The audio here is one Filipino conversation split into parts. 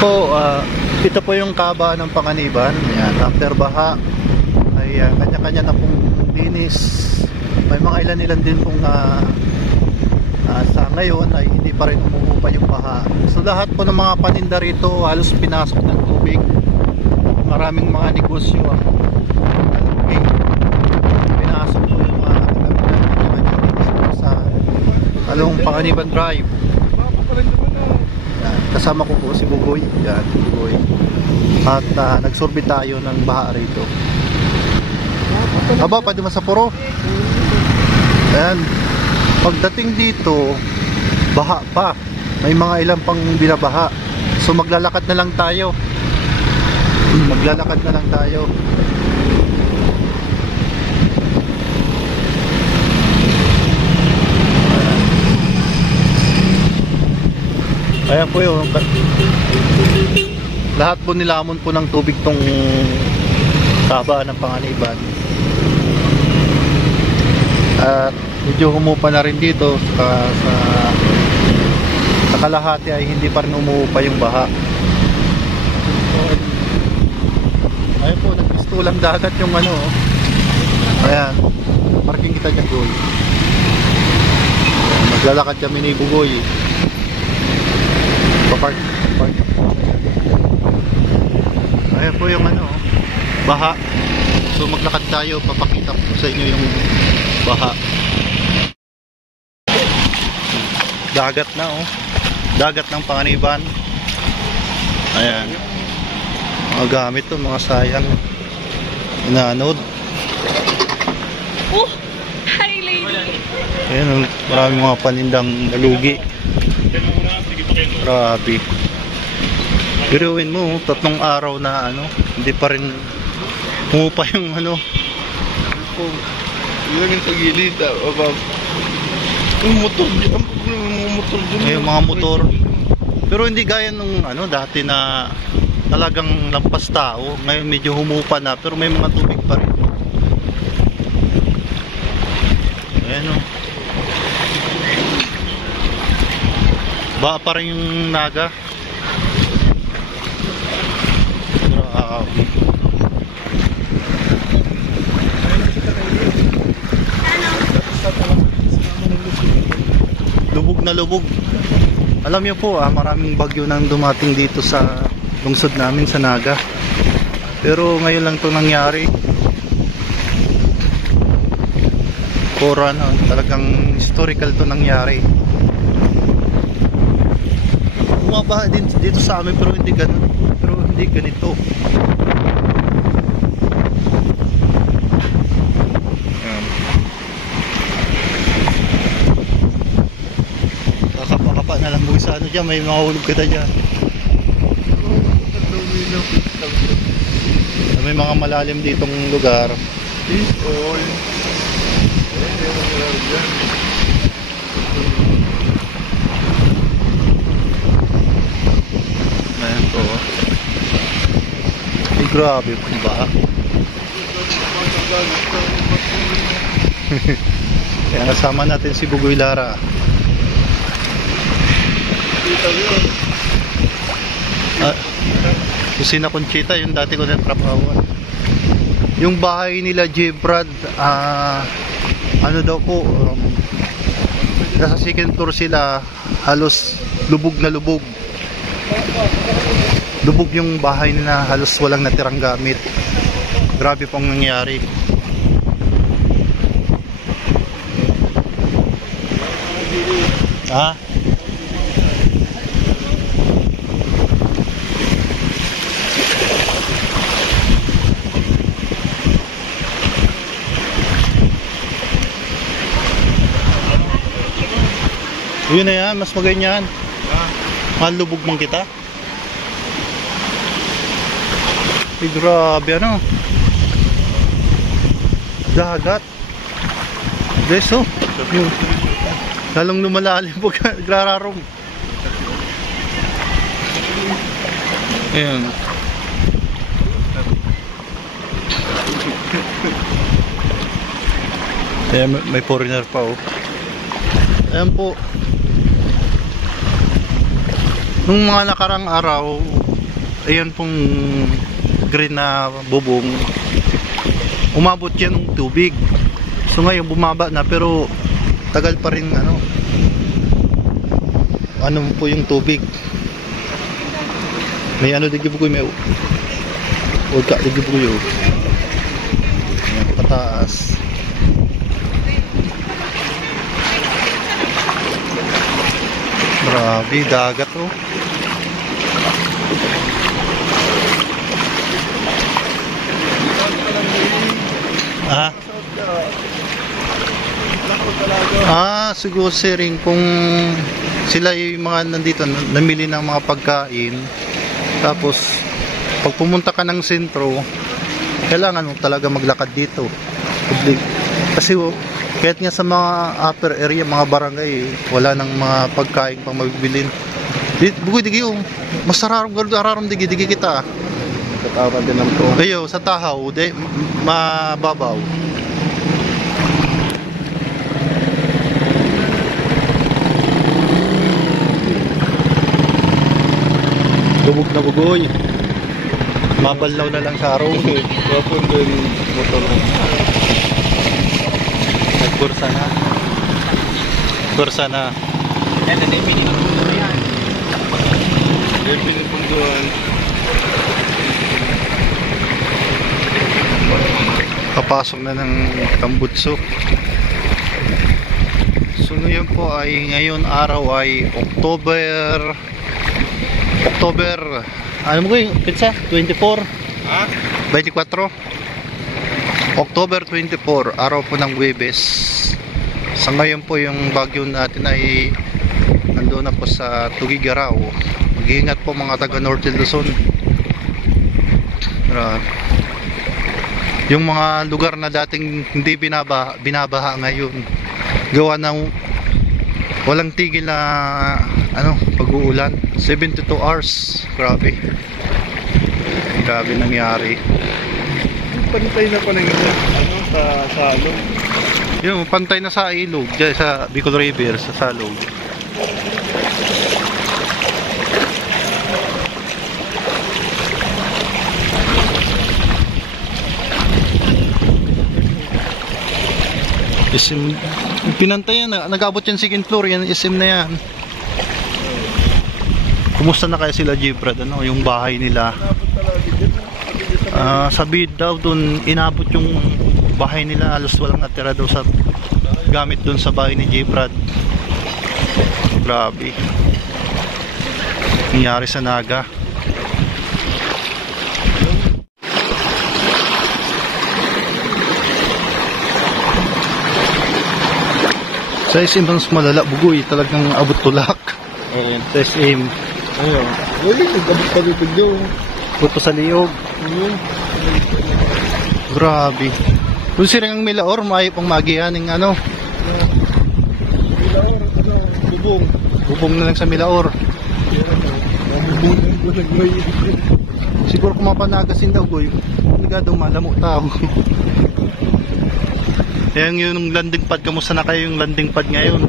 Po, ito po yung kaba ng Panganiban. Ayan, after baha ay kanya-kanya na pong linis. May mga ilan-ilan din pong sa ngayon ay hindi pa rin umuupa yung baha. So lahat po ng mga paninda rito halos pinasok ng tubig. Maraming mga negosyo pinasok po yung mga sa along Panganiban Drive. Kasama ko po si Bugoy. Yan, Bugoy. At nagsurvey tayo ng baha rito. Aba, pwede man sa puro. Ayan. Pagdating dito, baha pa. May mga ilang pang binabaha. So maglalakad na lang tayo. Maglalakad na lang tayo. Ayan po yun. Lahat po nilamon po ng tubig tong kaba ng Panganiban. At medyo humupa na rin dito sa kalahati ay hindi pa rin umuupa yung baha. Ayan po, nagpistulang dagat yung ano. Ayan, parking kita dyan, Goy. Maglalakad kami ni Bugoy. Park. Ayan po yung ano, baha. So maglakad tayo, papakita ko sa inyo yung baha. Dagat na dagat ng Panganiban. Ayan, mga gamit to, mga sayang inanod. Oh, hi lady. Ayan, maraming mga panindang nalugi. Grabe. Biruin mo, 3 araw na ano, hindi pa rin humupa yung ano. Ilagin sa gilid, yung motor dyan, Yung mga motor. Pero hindi gaya nung ano, dati na talagang lampas tao. Ngayon medyo humupa na, pero may mga tubig pa rin. Ayan o. Baha pa rin yung Naga. Lubog na lubog. Alam niyo po maraming bagyo nang dumating dito sa lungsod namin sa Naga. Pero ngayon lang 'to nangyari. Talagang historical 'to nangyari. Bumabaha din dito sa amin pero hindi ganun. Pero hindi ganito. Kakapa na lang buhay sa ano dyan. May mahulog kita dyan. May mga malalim ditong lugar. Ayan po. Ay, grabe po ba? Kaya kasama natin si Bugoy Lara. Kusina Conchita, yung dati ko natrapawan. Yung bahay nila J-Brad, ano daw po, nasa second floor sila, halos lubog na lubog. Lubog yung bahay nila, halos walang natirang gamit. Grabe pong nangyari. Yun na yan, mas maganyan. Malubog man kita. Ay, grabe ano. Dagat. Deso. Lalong lumalalim po grararong. Ayan. Ayan, may foreigner pa Ayan po. Nung mga nakarang araw, ayan pong green na bubong, umabot yan ng tubig. So ngayon bumaba na, pero tagal pa rin ano po yung tubig. May digibugoy, may uga digibugoy. Ayan, pataas. Grabe, dagat oh. Siguro sharing kung sila yung mga nandito namili ng mga pagkain, tapos pag pumunta ka ng sentro, kailangan mo talaga maglakad dito kasi kahit nga sa mga upper area, mga barangay, wala nang mga pagkain pang mabibilin. Bugoy digi yung masarap gararam digi kita. Katawa din ang to. Ayo sa tahaw, de mababaw. Lubog na bugoy. Mabalaw na lang sa araw. Wapon din motor. Nagbursa na. Bursa na. Yan, nanipinin ko yan. Pinipunduan. Papasok na ng Tambutso. So ngayon po ay, ngayon araw ay October ano mo yung pizza? 24? Ha? 24? October 24, araw po ng Huwebes. Sa ngayon po yung bagyo natin ay nandoon na po sa Tugigaraw. Mag-iingat po mga taga Norte Luzon. Yung mga lugar na dating hindi binabaha ngayon, gawa ng walang tigil na pag-uulan. 72 hours. Grabe nangyari. Pantay na pa sa salong. Yung pantay na sa ilog dyan sa Bicol River, sa Salog. SM, pinantay yan, nag-abot yan second floor, yan SM na yan. Kumusta na kaya sila, Jibrad? Yung bahay nila? Sa bid daw dun, inabot yung bahay nila, halos walang natira daw sa gamit dun sa bahay ni Jibrad. Grabe nangyari sa Naga. Sa SM mas malala, bugoy, talagang abot tulak. Sa SM Ayun. Wala, nag-abot pa dito doon. buto sa liog. Grabe. Kung sirang Milaor, may pang magihan ng Milaor, bubong. bubong na lang sa Milaor. Siguro kung mapanagasin daw, goy, nagadong malamo tao. Ayan yung landing pad. Kamusta na kayo yung landing pad ngayon?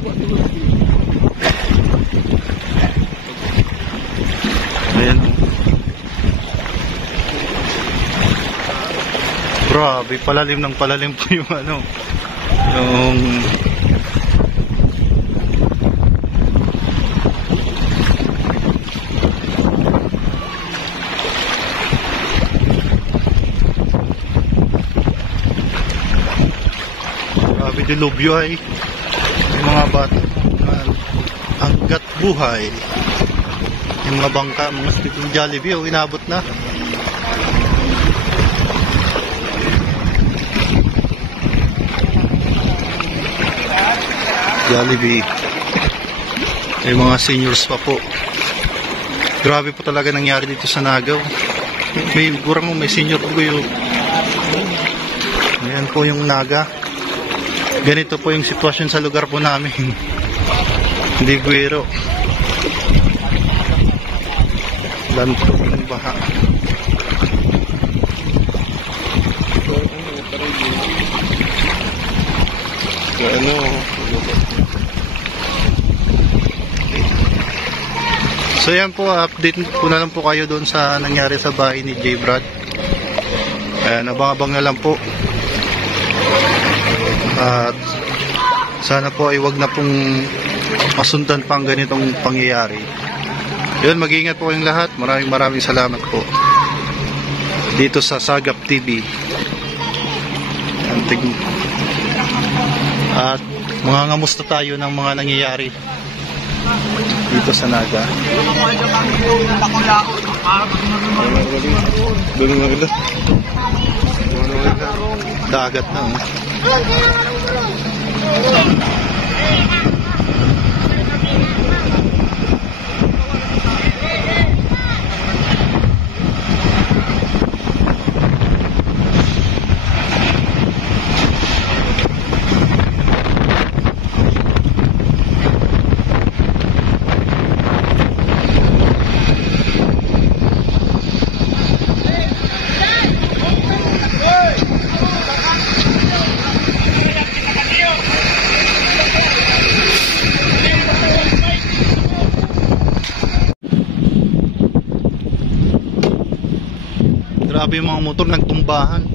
Ayan. Grabe, palalim ng palalim po yung yung dilubyo ay yung mga bata hanggat buhay, yung mga bangka, mga sleeping Jollibee inabot na. Jollibee, yung mga seniors pa po. Grabe po talaga nangyari dito sa Nagaw. May gurang may senior po yung ayan po yung Naga. Ganito po yung sitwasyon sa lugar po namin. Hindi guwero. Lantok ng baha. So yan po, update ko na lang po kayo doon sa nangyari sa bahay ni J. Brad. Ayan, abang-abang na lang po. At sana po ay wag na pong masundan pang ganitong pangyayari. Yun, mag-iingat po kayong lahat. Maraming salamat po dito sa Sagap TV. At mga ngamusta tayo ng mga nangyayari dito sa Naga. Dagat na, oh. Grabe yung mga motor nagtumbahan.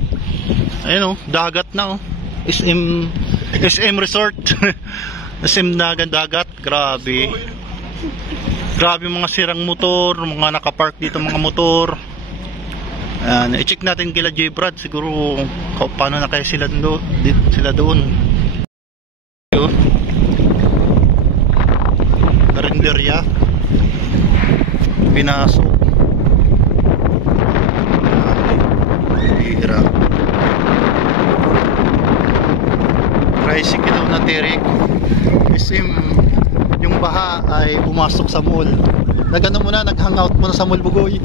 Ayun, oh, dagat na, oh. SM Resort. SM dagat. Grabe. Grabe yung mga sirang motor, mga nakapark dito mga motor. I-check natin kila J. Brad siguro paano na kaya sila doon. Karinderya. Pinasok. Tricycle daw na tirik. SM, yung baha ay pumasok sa mall. Nagano muna, nag-hangout muna sa mall Bugoy.